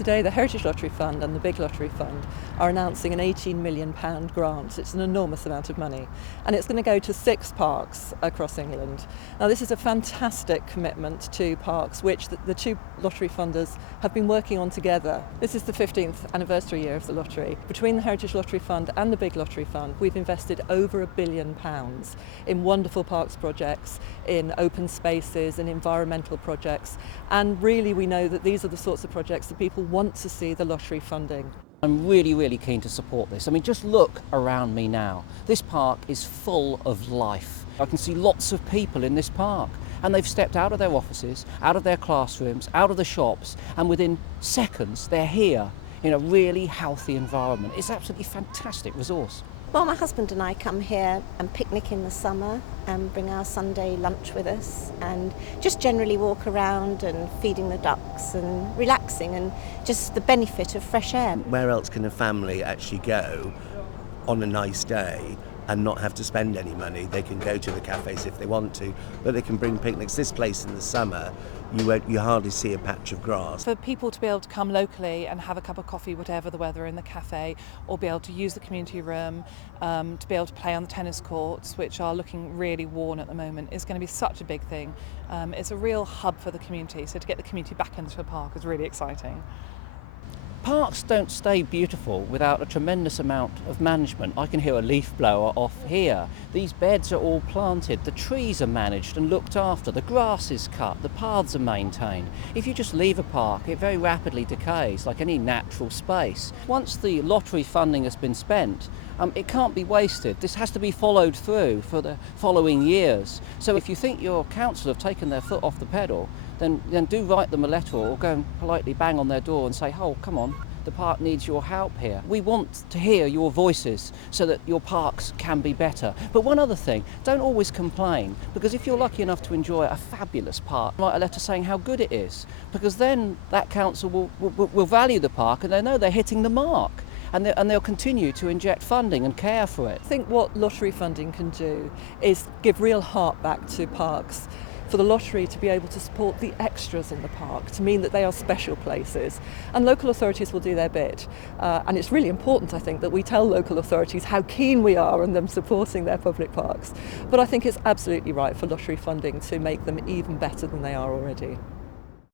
Today the Heritage Lottery Fund and the Big Lottery Fund are announcing an £18 million grant. It's an enormous amount of money and it's going to go to 6 parks across England. Now this is a fantastic commitment to parks which the two lottery funders have been working on together. This is the 15th anniversary year of the lottery. Between the Heritage Lottery Fund and the Big Lottery Fund we've invested over £1 billion in wonderful parks projects, in open spaces and environmental projects, and really we know that these are the sorts of projects that people want to see the lottery funding. I'm really keen to support this. I mean, just look around me now. This park is full of life. I can see lots of people in this park and they've stepped out of their offices, out of their classrooms, out of the shops, and within seconds they're here in a really healthy environment. It's absolutely fantastic resource. Well, my husband and I come here and picnic in the summer and bring our Sunday lunch with us and just generally walk around and feeding the ducks and relaxing and just the benefit of fresh air. Where else can a family actually go on a nice day and not have to spend any money? They can go to the cafes if they want to, but they can bring picnics. This place in the summer, you hardly see a patch of grass. For people to be able to come locally and have a cup of coffee, whatever the weather, in the cafe, or be able to use the community room, to be able to play on the tennis courts, which are looking really worn at the moment, is going to be such a big thing. It's a real hub for the community, so to get the community back into the park is really exciting. Parks don't stay beautiful without a tremendous amount of management. I can hear a leaf blower off here. These beds are all planted, the trees are managed and looked after, the grass is cut, the paths are maintained. If you just leave a park, it very rapidly decays like any natural space. Once the lottery funding has been spent, it can't be wasted. This has to be followed through for the following years. So if you think your council have taken their foot off the pedal, then do write them a letter or go and politely bang on their door and say, oh, come on, the park needs your help here. We want to hear your voices so that your parks can be better. But one other thing, don't always complain, because if you're lucky enough to enjoy a fabulous park, write a letter saying how good it is, because then that council will value the park and they know they're hitting the mark. And they'll continue to inject funding and care for it. I think what lottery funding can do is give real heart back to parks, for the lottery to be able to support the extras in the park, to mean that they are special places. And local authorities will do their bit. And it's really important, I think, that we tell local authorities how keen we are on them supporting their public parks. But I think it's absolutely right for lottery funding to make them even better than they are already.